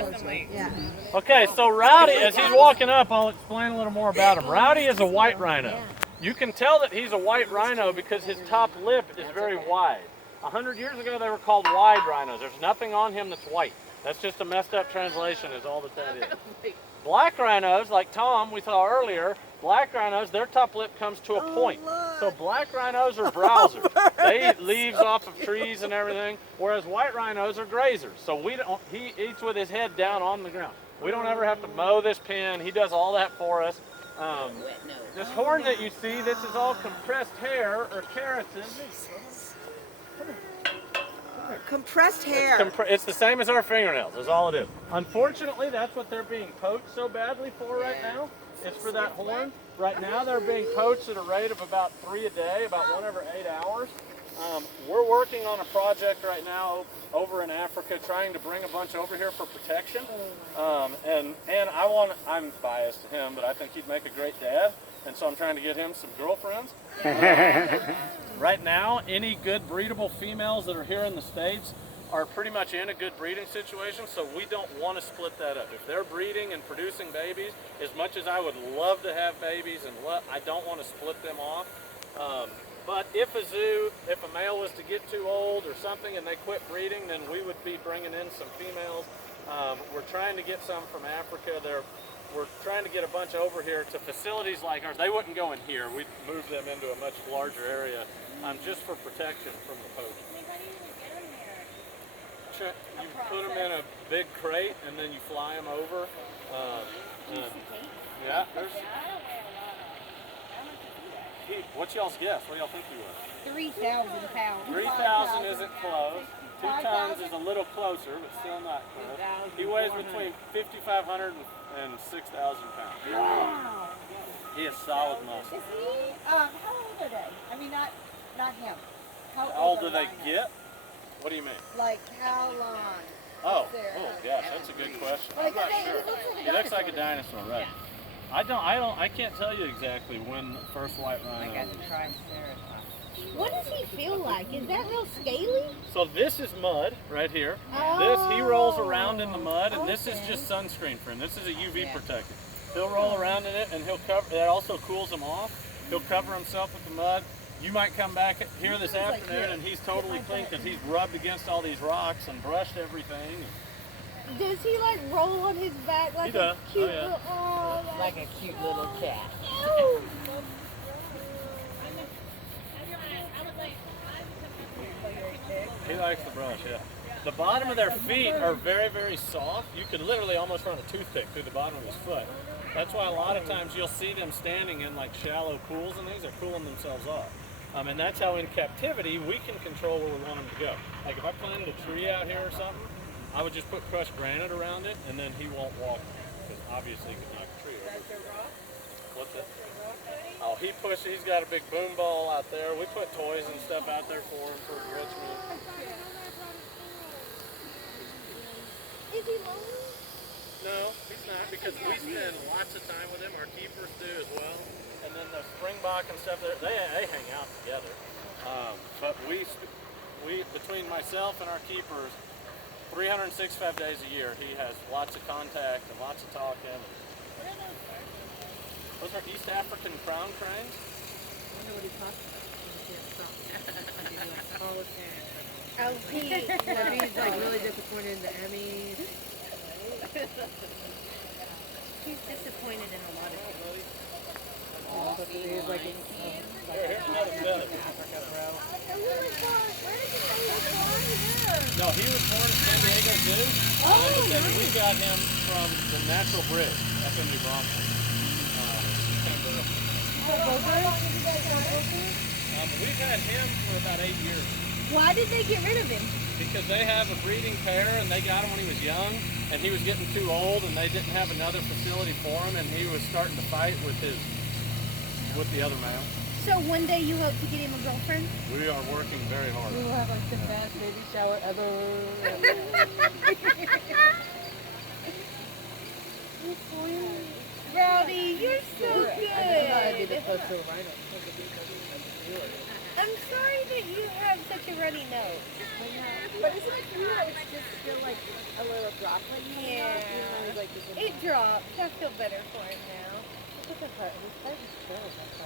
Constantly. Yeah. Okay, so Rowdy, as he's walking up, I'll explain a little more about him. Rowdy is a white rhino. You can tell that he's a white rhino because his top lip is very wide. 100 years ago, they were called wide rhinos. There's nothing on him that's white. That's just a messed up translation is all that is. Black rhinos, like Tom we saw earlier, black rhinos, their top lip comes to a point. So black rhinos are browsers. They eat leaves off of trees and everything, whereas white rhinos are grazers. So he eats with his head down on the ground. We don't ever have to mow this pen. He does all that for us. This horn that you see, this is all compressed hair or keratin. Compressed hair. It's the same as our fingernails, is all it is. Unfortunately, that's what they're being poached so badly for right now. It's for that horn. Right now, they're being poached at a rate of about 3 a day, about 1 every 8 hours. We're working on a project right now over in Africa, trying to bring a bunch over here for protection. And I'm biased to him, but I think he'd make a great dad. And so I'm trying to get him some girlfriends. Right now, any good breedable females that are here in the States are pretty much in a good breeding situation, so we don't want to split that up. If they're breeding and producing babies, as much as I would love to have babies, and I don't want to split them off. But if a male was to get too old or something and they quit breeding, then we would be bringing in some females. We're trying to get some from Africa. We're trying to get a bunch over here to facilities like ours. They wouldn't go in here. We'd move them into a much larger area just for protection from the poaching. You put them in a big crate and then you fly them over. Yeah, what's y'all's guess? What do y'all think he was? 3,000 pounds. 3,000 isn't close. 2 tons is a little closer, but still not close. He weighs between 5,500 and 6,000 pounds. Wow. He has solid muscle. Is he, how old are they? I mean, not him. How old do they get? What do you mean? Like how long? Oh gosh, that's a good question. I'm not sure. He looks like a dinosaur, right? I can't tell you exactly when the first white rhino was. What does he feel like? Is that real scaly? So this is mud right here. He rolls around in the mud, and this is just sunscreen for him. This is a UV protector. He'll roll around in it, and that also cools him off. He'll cover himself with the mud. You might come back here this afternoon, and he's totally clean because he's rubbed against all these rocks and brushed everything. Does he like roll on his back like a cute little, like a cute little cat? He likes the brush, yeah. The bottom of their feet are very, very soft. You can literally almost run a toothpick through the bottom of his foot. That's why a lot of times you'll see them standing in like shallow pools and things. They're cooling themselves off. And that's how in captivity we can control where we want them to go. Like if I planted a tree out here or something, I would just put crushed granite around it, and then he won't walk because obviously he could knock a tree over. What's that? Oh, he's got a big boom ball out there. We put toys and stuff out there for him for enrichment. Is he lonely? No, he's not, because we spend lots of time with him. Our keepers do as well. And then the springbok and stuff, they hang out together. But we, between myself and our keepers, 365 days a year, he has lots of contact and lots of talking. Those are East African crown cranes. I wonder what he talks about. Oh, He's like really disappointed in the Emmys. He's disappointed in a lot of things. He's like Here's another feather. Africa, bro. No, he was born at San Diego Zoo. But then we got him from the Natural Bridge up in New Braunfels. We've had him for about 8 years. Why did they get rid of him? Because they have a breeding pair, and they got him when he was young, and he was getting too old, and they didn't have another facility for him, and he was starting to fight with the other male. So one day you hope to get him a girlfriend? We are working very hard. We will have like the best baby shower ever. Rowdy, you're so good. I did the post to Rhino. I'm sorry that you have such a runny nose. But isn't it true that it's just still like a little droplet? Yeah. You know, like this It dropped. I feel better for him now. Look at his heart. His heart is terrible.